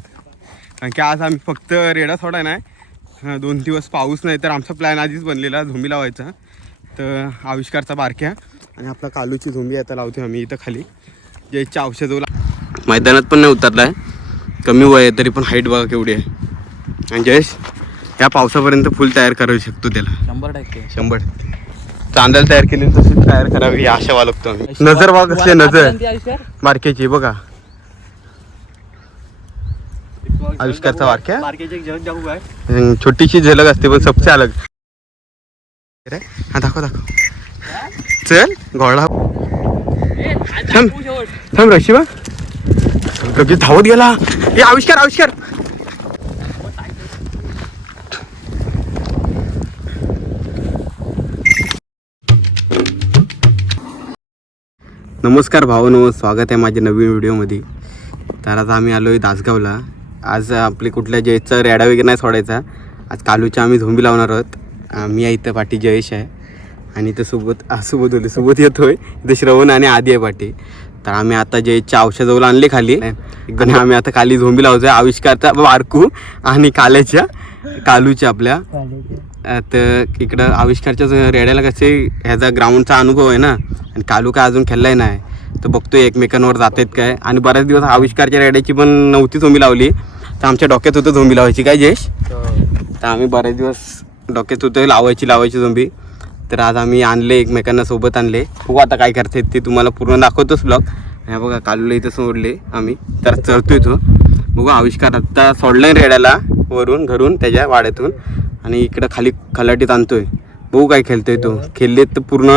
कारण की आज आम्ही फक्त रेडा सोडाय नाही 2 दिवस पाऊस नाही तर आमचा प्लॅन आधीच बनलेला झोंबी लावायचा. तर आविष्कारचा बारक्या आणि आपला कालूची झोंबी आता लावतो आम्ही इथं खाली जयच्या औषध मैदानात पण नाही उतरलाय. कमी वय आहे तरी पण हाईट बघा केवढी आहे. आणि जयेश ह्या पावसापर्यंत फुल तयार करू शकतो त्याला 100%. चांदल तयार केली तशी तयार करावी आशा बाळगतो आम्ही. नजर बघा कसली नजर बारक्याची बघा. आविष्कारचा बारक्या छोटीशी झलक असते पण सबसे अलग. हा दाखव चल घोडा थांब रशी बा कधी धावत गेला. हे आविष्कार नमस्कार भावांनो, स्वागत आहे माझ्या नवीन व्हिडिओमध्ये. तर आता आम्ही आलो आहे दासगावला. आज आपले कुठल्या जयेशचा रेडा वगैरे नाही सोडायचा. आज कालूच्या आम्ही झोंबी लावणार आहोत. मी आहे इथं पाठी जयेश आहे आणि इथं सोबत येतो आहे. इथं श्रवण आणि आदी आहे पाठी. तर आम्ही आता जयेशच्या औषधाला आणले खाली आणि आम्ही आता खाली झोंबी लावतो आहे. आविष्कारचा बारकू आणि कालूच्या आपल्या. तर इकडं आविष्कारच्या रेड्याला कसे ह्याचा ग्राउंडचा अनुभव आहे ना आणि कालू काय अजून खेळलाय नाही. तर बघतोय एकमेकांवर जात आहेत काय. आणि बऱ्याच दिवस आविष्कारच्या रेड्याची पण नव्हती झोंबी लावली तर आमच्या डोक्यात होतं झोंबी लावायची काय जयेश. तर आम्ही बरेच दिवस डोक्यात होतं लावायची झोंबी. तर आज आम्ही आणले एकमेकांना सोबत आणले. बघू आता काय करते ते तुम्हाला पूर्ण दाखवतोच ब्लॉग. ह्या बघा कालूला इथं सोडले आम्ही तर चढतोय तो. बघू आविष्कार आत्ता सोडलाय रेड्याला वरून घरून त्याच्या वाड्यातून आणि इकडं खाली खलाटीत आणतोय. बघू काय खेळतोय तो. खेळले तर पूर्ण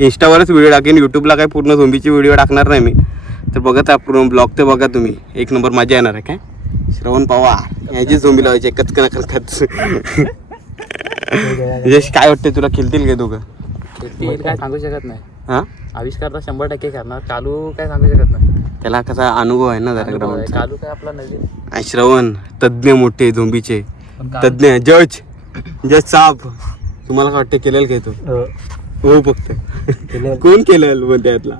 इंस्टावरच व्हिडिओ टाकेन. यूट्यूबला काय पूर्ण झोंबीची व्हिडिओ टाकणार नाही मी. तर बघत पूर्ण ब्लॉग तर बघा तुम्ही. एक नंबर मजा येणार आहे. काय श्रवण पवार याची झोंबी लावायची एकच कच. यश काय वाटतंय तुला, खेळतील काय दोघं? काय सांगू शकत नाही. हा आविष्कार तर 100% करणार. कालू काय सांगू शकत नाही. त्याला कसा अनुभव आहे ना जरा ग्राउंड. कालू काय आपला नवीन. श्रवण तज्ञ मोठे झोंबीचे तज्ञ जज साहेब. तुम्हाला काय वाटतं केलेलं काय तो? हो फक्त कोण केलेलं पण त्यातला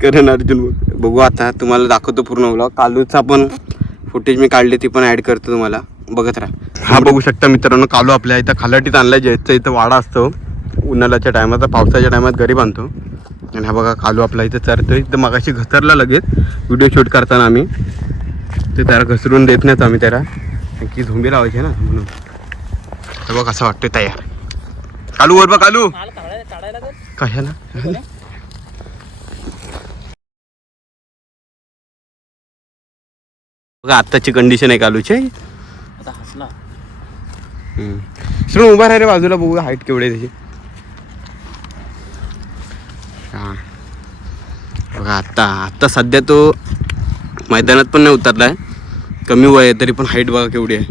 करण अर्जुन. बघू आता तुम्हाला दाखवतो पूर्ण ब्लॉग. कालूचा पण फुटेज मी काढले ती पण ऍड करतो तुम्हाला, बघत राहा. हा बघू शकता मित्रांनो कालू आपल्या इथं खलाटीत आणलाय. जयचा इथं वाडा असतो उन्हाळ्याच्या टायमात, पावसाच्या टायमात घरी बांधतो. आणि हा बघा कालू आपला इथं चरतोय. तर मगाशी घसरला लगेच व्हिडिओ शूट करताना आम्ही. ते त्याला घसरून देत नाहीत आम्ही त्याला की झोंबी लावायची ना म्हणून. तर बघ असं वाटतंय तयार. कालू वर बघ कालू कशाला. बघा आत्ताची कंडिशन आहे कालूची. आता हसला श्रम उभा राहा रे बाजूला. बघू हाईट केवढी आहे त्याची. बघा आत्ता सध्या तो मैदानात पण नाही उतरलाय. कमी वय आहे तरी पण हाईट बघा केवढी आहे.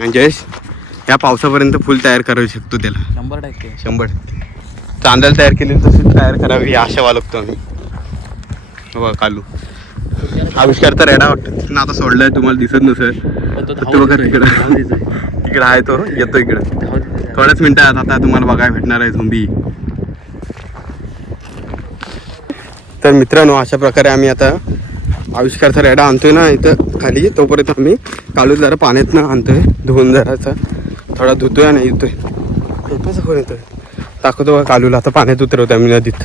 आणि जयेश ह्या पावसापर्यंत फुल तयार करू शकतो त्याला 100%. चांदल तयार केली तशी तयार करावी आशा बाळगतो आम्ही. बघा कालू आविष्कारचा रेडा वाटतं ना आता सोडलाय. तुम्हाला दिसत नसेल तो बघा तिकडं आहे तो. येतो इकडं थोड्याच मिनिटात आता तुम्हाला बघायला भेटणार आहे झोंबी. तर मित्रांनो अशा प्रकारे आम्ही आता आविष्कारचा रेडा आणतोय ना इथं खाली. तोपर्यंत आम्ही कालू जरा पाण्यातनं आणतोय धुवून जराचा थोडा धुतोय आणि येतोय. येतोय दाखवतो बघा कालूला. आता पाण्यात उतरवतोय आम्ही नदीत.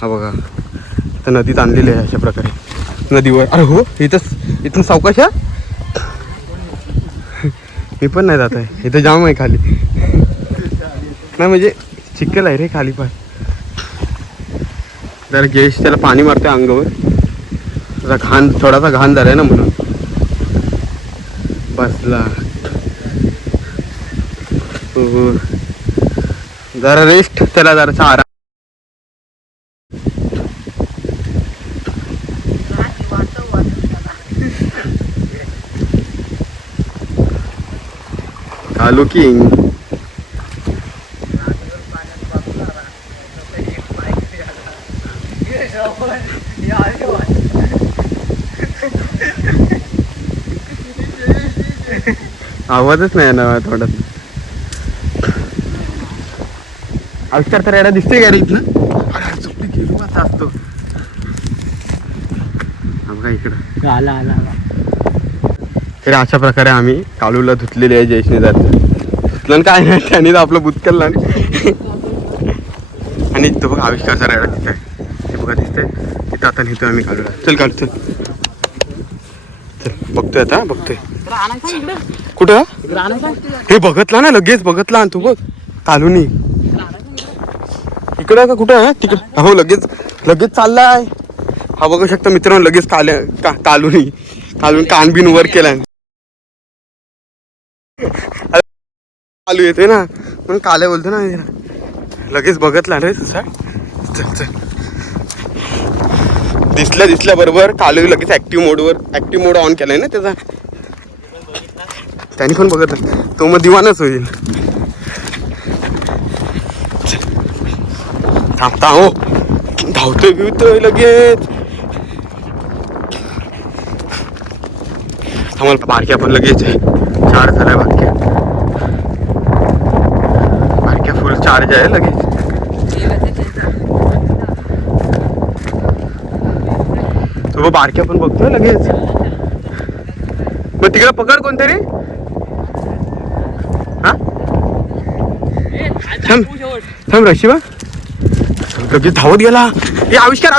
हा बघा आता नदीत आणलेली आहे अशा प्रकारे नदीवर. अरे हो इथून सावकाश. मी पण नाही जात आहे इथं जाम आहे खाली. नाही म्हणजे चिखल आहे रे खाली पाय. जरा जयेश त्याला पाणी मारतोय अंगावर. थोडासा घाण झालाय ना म्हणून बसला. जरा रेस्ट त्याला जरासा आराम. कालू किंग आवाजच नाही ना थोडा. आविष्कार तर रेडा दिसतोय का रे इथनं. असा असतो. हा बघा इकडं आला आला आला. तर अशा प्रकारे आम्ही कालूला धुतलेली आहे जयेशने जात धुतलं काय नाही त्याने आपलं भूत केलं आणि तो बघा आविष्कारचा रेडा तिथे आहे. हे बघा दिसतंय तिथं आता नेतोय आम्ही कालूला. चल काढ चल चल बघतोय आता बघतोय कुठं हे बघतला ना लगेच बघतला तू बघ कालूनी इकडं का कुठं आहे तिकडं हो लगेच लगेच चाललाय. हा बघू शकता मित्रांनो लगेच कालूनी कालून कान बिन वर केलाय. कालू येते ना म्हणून काले बोलतो ना लगेच बघतला रे तुझा. चल चल दिसल्या बरोबर कालू लगेच ऍक्टिव्ह मोड ऑन केलाय ना त्याचा. त्याने पण बघतला तो मग दिवानच होईल. थांबता हो धावतोय बिवतोय लगेच. आम्हाला बारक्या पण लगेच आहे. चार्ज झालाय बारक्या फुल चार्ज आहे लगेच. तो बारक्या पण बघतोय लगेच. मग तिकडे पकड कोणतरी. हा थांब रशिबा लगेच धावत गेला. हे आविष्कार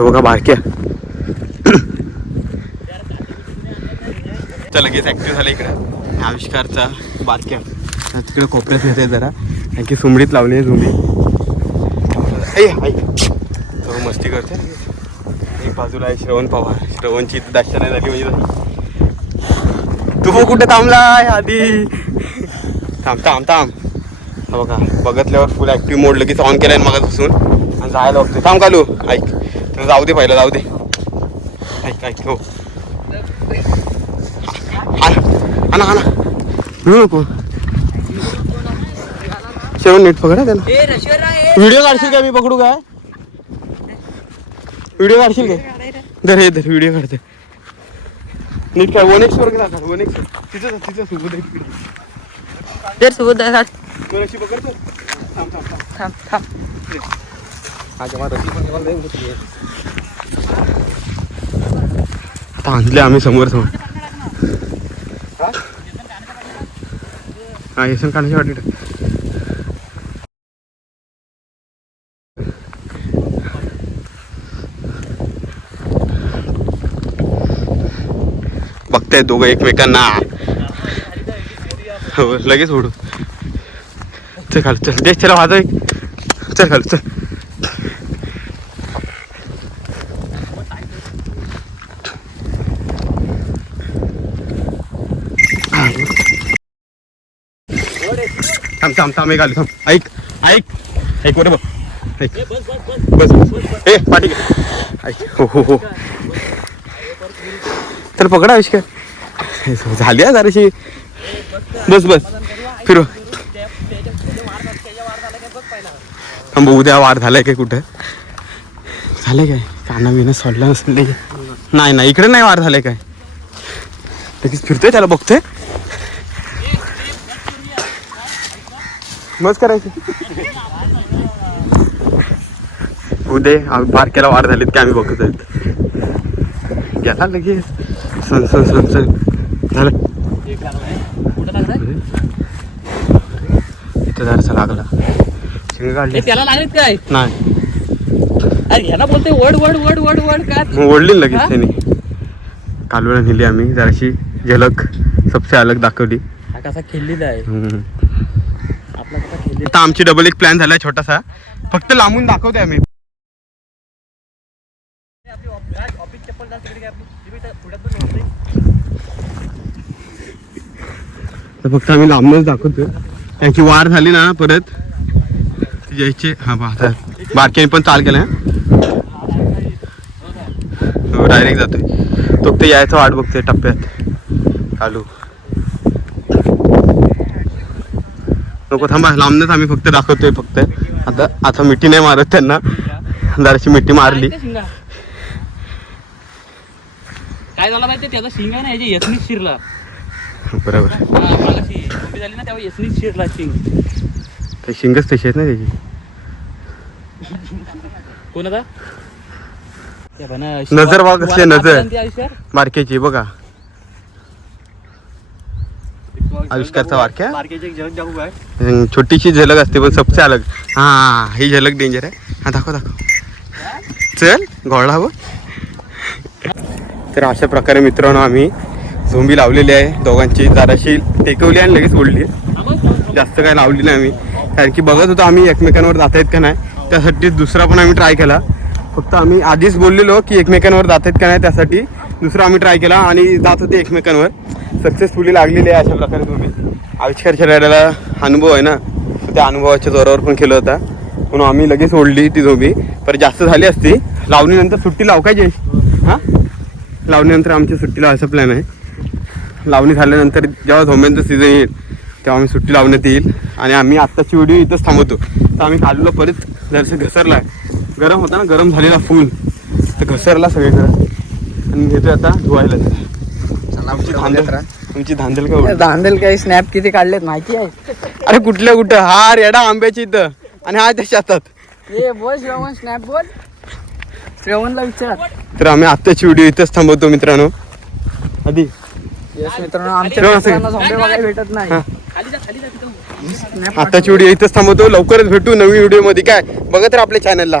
बघा बारक्या चल लगेच ऍक्टिव्ह झालं इकडे आविष्कारचा बारक्या तिकडे कोपऱ्यात येते जरा कारण की सुमडीत लावली आहे झुंबी. तो मस्ती करते. एक बाजूला आहे श्रवण पवार. श्रवणची दाष्ट नाही झाली म्हणजे तू कुठे थांबलाय आधी. थांब बघा बघतल्यावर फुल ऍक्टिव्ह मोड लगेच ऑन केलाय मगापासून आणि जायला बघतोय. थांब कालू ऐक तर जाऊ दे पहिलं जाऊ दे. ऐक हो हा मिळू नको. शेवण नीट पकडा त्याला. व्हिडिओ काढशील काय मी पकडू काय व्हिडिओ काढशील काय धर व्हिडिओ काढते नीट काय 1x वर गेला 1x तिचं सोबत अशी पकडतो. थांब आता आणले आम्ही समोर हा येसन काढायची वाटत. बघताय दोघं एकमेकांना. हो लगेच ओढू. चल खाली चल देश चला वाजव चल खाली चल. थांब एक आली थांब ऐक बरोबर ऐक बस ए पाठी ऐक हो तर पकडा आविष्कार झाली आहे जराशी. बस फिरू थांब उद्या वार झालाय काय कुठं झालंय काय काना बिना सोडला नसेल नाही इकडे नाही वार झालाय काय लगेच फिरतोय त्याला बघतोय. मस्त करायचं उद्या बारक्याला वार झालेत की आम्ही बघत आहेत. गेला लगेच सण झालं इथं जरासा लागला शिंग काढली त्याला लागलेत काय नाही ह्याला बोलते वड काय ओढली लगेच त्याने. कालूला नेली आम्ही जराशी झलक सबसे अलग दाखवली. कसा खेळलेला आहे आता आमची डबल एक प्लॅन झालाय छोटासा फक्त लांबून दाखवतोय आम्ही. फक्त आम्ही लांबूनच दाखवतोय त्यांची वार झाली ना परत यायचे. हा बारक्याने पण चाल केलाय डायरेक्ट जातोय तो. ते यायचं वाट बघतोय टप्प्यात कालू. नको थांबा लांबनच आम्ही फक्त दाखवतोय फक्त. आता मिठी नाही मारत त्यांना जराशी मिठी मारली. काय झालं माहिती त्याचा शिंग आहे ना याच्या यसनीच शिरला. बरोबर. मागाशी झोंबी झाली ना तेव्हा यसनीच शिरला शिंग. ते शिंगच तशी आहेत ना त्याची. कोण आता नजर बघ कसली नजर बारक्याची बघा. आविष्कारचा बारक्या छोटीशी झलक असते पण सबसे अलग. हा ही झलक डेंजर आहे. हा दाखव चल घोडा बघ. तर अशा प्रकारे मित्रांनो आम्ही झोंबी लावलेली आहे दोघांची. जराशी टेकवली आणि लगेच ओढली. जास्त काय लावली नाही आम्ही कारण की बघत होतो आम्ही एकमेकांवर जाता येत का नाही. त्यासाठी दुसरा पण आम्ही ट्राय केला. फक्त आम्ही आधीच बोललेलो की एकमेकांवर जात आहेत का नाही त्यासाठी दुसरा आम्ही ट्राय केला आणि जात होते एकमेकांवर. सक्सेसफुली लागलेली आहे अशा प्रकारे तुम्ही. आविष्कारच्या रेड्याला अनुभव आहे ना त्या अनुभवाच्या जोरावर पण केलं होता म्हणून आम्ही लगेच ओढली ती झोंबी. पर जास्त झाली असती. लावणीनंतर सुट्टी लाव काय जयेश. हां लावणीनंतर आमची सुट्टी लावायचा प्लॅन आहे. लावणी झाल्यानंतर जेव्हा झोंब्यांचं सीझन येईल तेव्हा आम्ही सुट्टी लावण्यात येईल. आणि आम्ही आत्ताची व्हिडिओ इथंच थांबवतो. तर आम्ही काढलो परत जरसं घसरला आहे. गरम होता ना गरम झालेला फुल तर घसरला सगळीकडं आणि घेतोय आता धुवायला. तुमची धांदल का धांदल काही स्नॅप किती काढलेत माहिती आहे. अरे कुठं हा रेडा आंब्याची इथं आणि हा त्या शेतात. ए बोल श्रवण स्नॅप बोल श्रवणला विचार. तर आम्ही आत्ताची व्हिडिओ इथंच थांबवतो मित्रांनो. आधी मित्रांनो आमच्या झोंबे बघायला भेटत नाही. आत्ताची व्हिडिओ इथंच थांबवतो. लवकरच भेटू नवीन व्हिडिओ मध्ये. काय बघत राहा आपल्या चॅनलला.